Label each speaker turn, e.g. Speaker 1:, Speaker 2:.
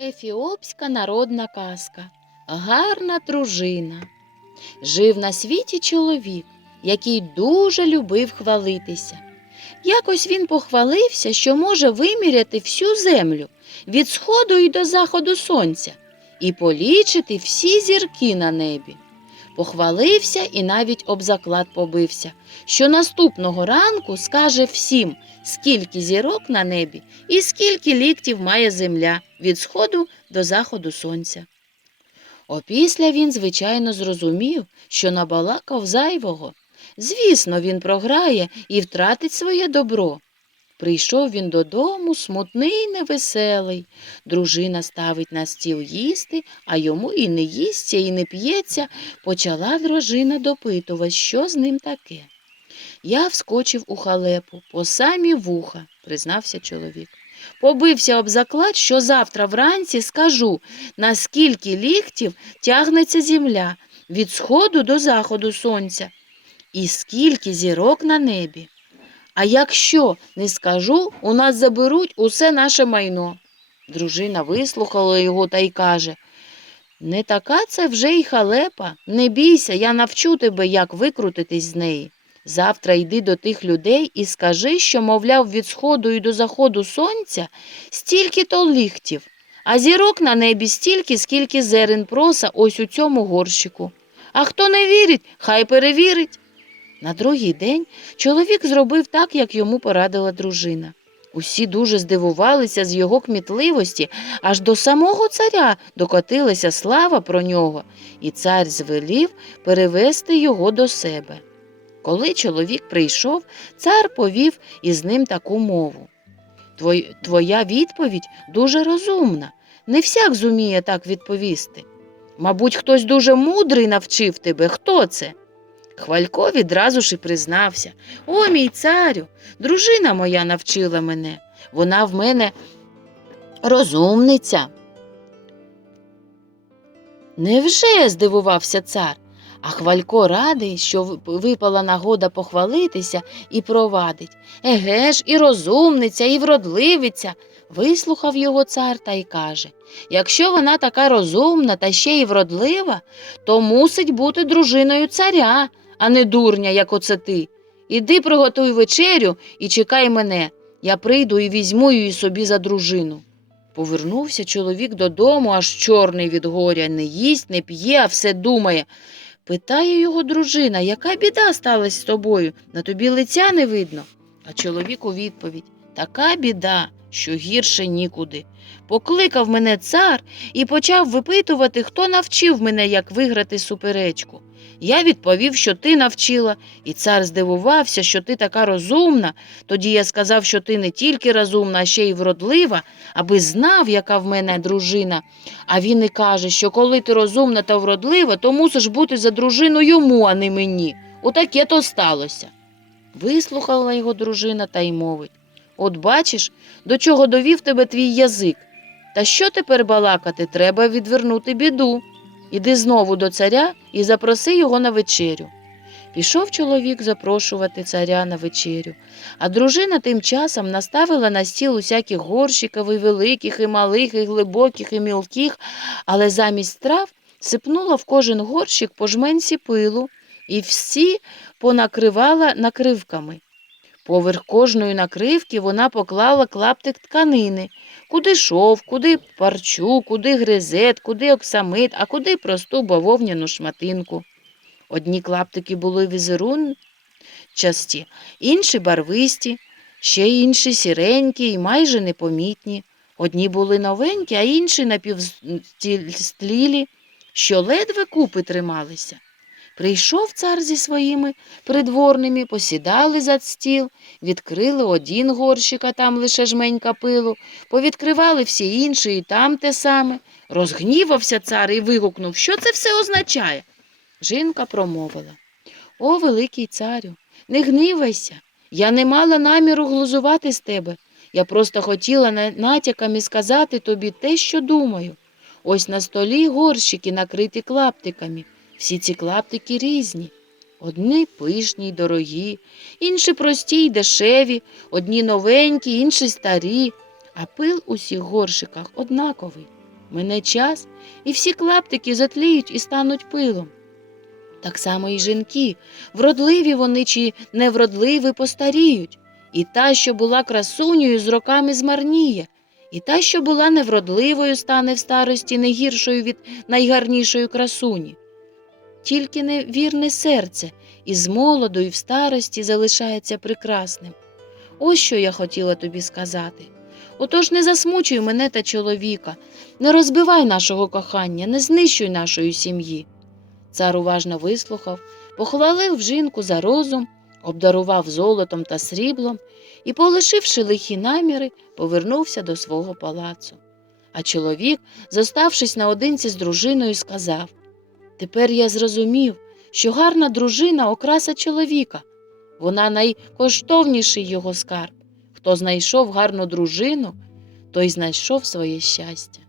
Speaker 1: Ефіопська народна казка Гарна дружина. Жив на світі чоловік, який дуже любив хвалитися. Якось він похвалився, що може виміряти всю землю від сходу і до заходу сонця і полічити всі зірки на небі. Похвалився і навіть об заклад побився, що наступного ранку скаже всім, скільки зірок на небі і скільки ліктів має земля від сходу до заходу сонця. Опісля він, звичайно, зрозумів, що набалакав зайвого. Звісно, він програє і втратить своє добро. Прийшов він додому, смутний невеселий. Дружина ставить на стіл їсти, а йому і не їсться, і не п'ється. Почала дружина допитувати, що з ним таке. Я вскочив у халепу по самі вуха, признався чоловік. Побився об заклад, що завтра вранці скажу, наскільки ліктів тягнеться земля від сходу до заходу сонця, і скільки зірок на небі. А якщо не скажу, у нас заберуть усе наше майно. Дружина вислухала його та й каже Не така це вже й халепа. Не бійся, я навчу тебе, як викрутитись з неї. Завтра йди до тих людей і скажи, що, мовляв, від сходу і до заходу сонця стільки то ліхтів, а зірок на небі стільки, скільки зерен проса ось у цьому горщику. А хто не вірить, хай перевірить. На другий день чоловік зробив так, як йому порадила дружина. Усі дуже здивувалися з його кмітливості, аж до самого царя докотилася слава про нього, і цар звелів перевести його до себе. Коли чоловік прийшов, цар повів із ним таку мову. Твоя відповідь дуже розумна. Не всяк зуміє так відповісти. Мабуть, хтось дуже мудрий навчив тебе. Хто це? Хвалько відразу ж і признався. О, мій царю, дружина моя навчила мене. Вона в мене розумниця. Невже? здивувався цар. А хвалько радий, що випала нагода похвалитися і провадить. Еге ж, і розумниця, і вродливиця. Вислухав його цар та й каже Якщо вона така розумна та ще й вродлива, то мусить бути дружиною царя, а не дурня, як оце ти. Іди приготуй вечерю і чекай мене. Я прийду і візьму її собі за дружину. Повернувся чоловік додому, аж чорний від горя, не їсть, не п'є, а все думає. Питає його дружина, яка біда сталася з тобою? На тобі лиця не видно. А чоловік у відповідь така біда, що гірше нікуди. Покликав мене цар і почав випитувати, хто навчив мене, як виграти суперечку. Я відповів, що ти навчила, і цар здивувався, що ти така розумна. Тоді я сказав, що ти не тільки розумна, а ще й вродлива, аби знав, яка в мене дружина. А він і каже, що коли ти розумна та вродлива, то мусиш бути за дружину йому, а не мені. Отаке то сталося. Вислухала його дружина та й мовить От бачиш, до чого довів тебе твій язик. Та що тепер балакати? Треба відвернути біду. Іди знову до царя і запроси його на вечерю. Пішов чоловік запрошувати царя на вечерю, а дружина тим часом наставила на стіл усяких горщиків і великих, і малих, і глибоких, і мілких, але замість трав сипнула в кожен горщик по жменці пилу і всі понакривала накривками. Поверх кожної накривки вона поклала клаптик тканини, куди шов, куди парчу, куди гризет, куди оксамит, а куди просту бавовняну шматинку. Одні клаптики були візерунчасті, інші барвисті, ще інші сіренькі і майже непомітні. Одні були новенькі, а інші напівстлілі, що ледве купи трималися. Прийшов цар зі своїми придворними, посідали за стіл, відкрили один горщик, а там лише жменька пилу, повідкривали всі інші і там те саме. Розгнівався цар і вигукнув, що це все означає. Жінка промовила О, великий царю, не гнівайся. Я не мала наміру глузувати з тебе. Я просто хотіла натяками сказати тобі те, що думаю. Ось на столі горщики накриті клаптиками. Всі ці клаптики різні. Одні пишні й дорогі, інші прості й дешеві, одні новенькі, інші старі, а пил у всіх горшиках однаковий. Мине час, і всі клаптики затліють і стануть пилом. Так само і жінки, вродливі вони чи невродливі постаріють, і та, що була красунею, з роками змарніє, і та, що була невродливою, стане в старості не гіршою від найгарнішої красуні. Тільки невірне серце із молоду і в старості залишається прекрасним. Ось що я хотіла тобі сказати. Отож не засмучуй мене та чоловіка, не розбивай нашого кохання, не знищуй нашої сім'ї. Цар уважно вислухав, похвалив жінку за розум, обдарував золотом та сріблом і, полишивши лихі наміри, повернувся до свого палацу. А чоловік, зоставшись наодинці з дружиною, сказав Тепер я зрозумів, що гарна дружина окраса чоловіка. Вона найкоштовніший його скарб. Хто знайшов гарну дружину, той знайшов своє щастя.